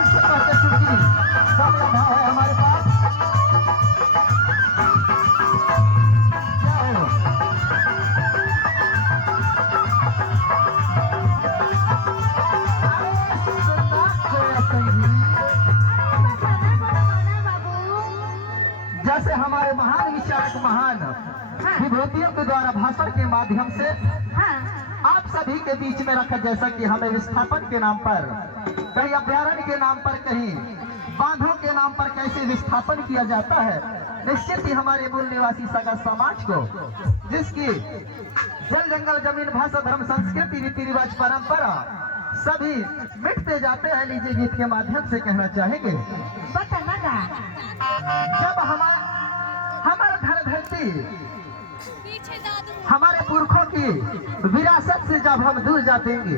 इससे पहले चुटकी सब भाव है हमारे पास। क्या हो जैसे हमारे महान विचारक महान विभूतियों के द्वारा भाषण के माध्यम से आप सभी के बीच में रखा, जैसा कि हमें विस्थापन के नाम पर, कहीं अभ्यारण्य के नाम पर, कहीं बांधों के नाम पर कैसे विस्थापन किया जाता है। निश्चित ही हमारे मूल निवासी सगा समाज को, जिसकी जल जंगल जमीन भाषा धर्म संस्कृति रीति रिवाज परंपरा सभी मिटते जाते हैं, लीजिए गीत के माध्यम से कहना चाहेंगे। जब हमारा धन धरती हमारे पुरखों की विरासत से जब हम दूर जातेंगे,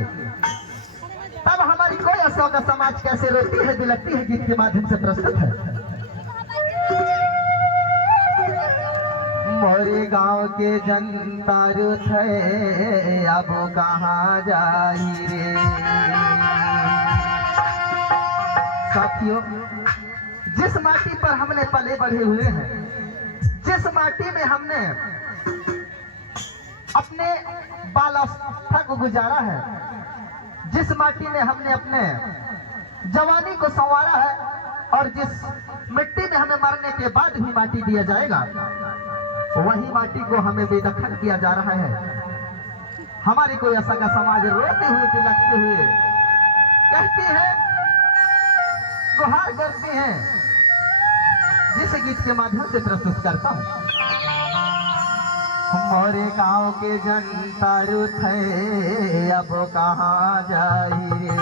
तब हमारी कोई अशोक समाज कैसे रोती है बिलकती है, गीत के माध्यम से प्रस्तुत है। मोरे गांव के जनता रुत है, अब कहाँ जाई रे। साथियों, जिस माटी पर हमने पले बढ़े हुए हैं, जिस माटी में हमने अपने बालावस्था को गुजारा है, जिस माटी में हमने अपने जवानी को संवारा है, और जिस मिट्टी में हमें मरने के बाद भी माटी दिया जाएगा, वही माटी को हमें बेदखल किया जा रहा है। हमारी कोई ऐसा का समाज रोते हुए तिलकते हुए कहती है, गुहार करती है, जिस गीत के माध्यम से प्रस्तुत करता हूँ। मोरे गांव के जनता रुत है, अब कहाँ जाई रे।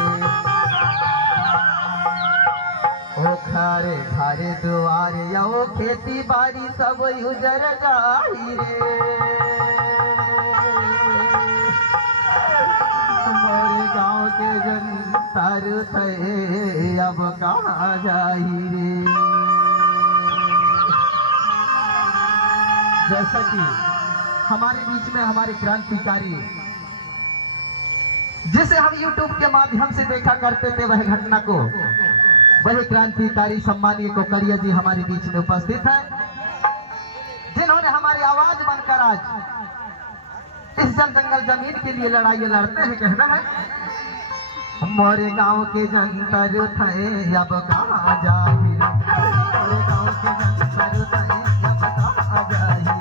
ओ खारे खारे दुआरे या ओ खेती बाड़ी सब उजर जाई रे। मोरे गांव के जनता रुत है, अब कहाँ जाई रे। जैसा कि हमारे बीच में हमारे क्रांतिकारी, जिसे हम YouTube के माध्यम से देखा करते थे, वह घटना को, वही क्रांतिकारी सम्मानीय कोकरिया जी हमारे बीच में उपस्थित है, जिन्होंने हमारी आवाज बनकर आज इस जल जंगल जमीन के लिए लड़ाई लड़ते हैं। कहना है, मोरे गांव के जनता रुत है, अब कहाँ जाई रे। मोरे गांव के जनता रुत है, अब कहाँ जाई रे।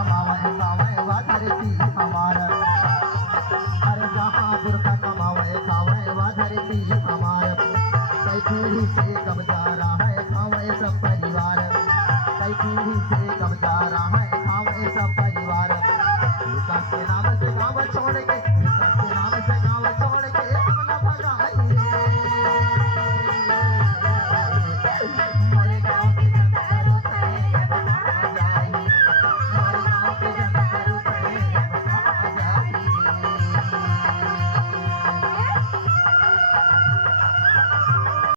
कमावे खावे वा धरती हमारा, अरे जहाँ बुरका कमावे खावे वा धरती हमारा। कई पीढ़ी से कब्जा रहा है खावे सब परिवार, कई पीढ़ी से कब्जा रहा है खावे सब परिवार। विकास के नाम से गाँव छोड़ के, विकास के नाम से गाँव